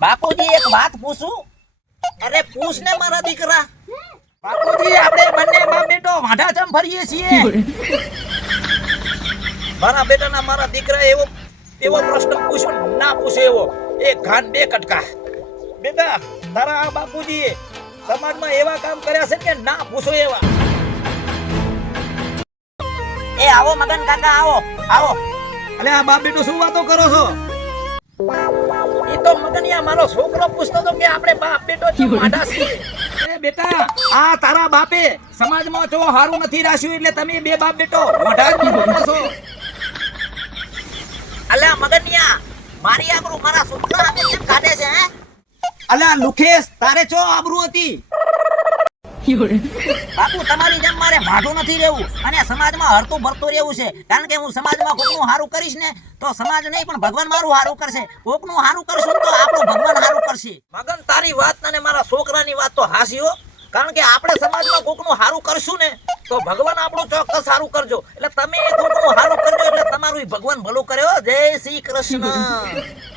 બાપુજી, એક વાત પૂછું? અરે, પૂછ ને મારા દીકરા. બાપુજી, આપણે બંને બાપ બેટો વાંઢા ચમ ફરીએ છીએ? મારા બેટાના મારા દીકરા એવો એવો પ્રશ્ન પૂછો ના પૂછે એવો. એક ઘાન બે કટકા. બેટા, તારા આ બાપુજીએ સમાજમાં એવા કામ કર્યા છે કે ના પૂછો એવા? એ આવો મગન કાકા, આવો. આવો. અલે, આ બાપ બેટો શું વાતો કરો છો? એ તો મગનિયા મારો છોકરો પૂછતો હતો કે આપણે બાપ બેટો છે માંડા બેટા આ તારા બાપે સમાજમાં જો હારું નથી રાખ્યું એટલે તમે બે બાપ બેટો વાંઢા જ છો. અલ્યા મગનિયા મારી આબરૂ મારા છોકરા કેમ કાઢે છે હે? અલા લુખેશ તારે ચો આબરૂ હતી? બાપુ તમારી જેમ મારે માઢું નથી રહેવું અને સમાજમાં હરતું ભરતું રહેવું છે. કારણ કે હું સમાજમાં કોકનું હારું કરીશ ને તો સમાજ નહીં પણ ભગવાન મારું હારું કરશે. કોકનું હારું કરશું તો આપણો ભગવાન હારું કરશે. મગન તારી વાત અને મારા છોકરાની વાત તો હાસી હો. કારણ કે આપણે સમાજમાં કોકનું હારું કરશું ને તો ભગવાન આપણું ચોક્કસ હારું કરજો. એટલે તમે કોકનું હારું કરજો એટલે તમારું ભગવાન ભલું કર્યો હો. જય શ્રી કૃષ્ણ.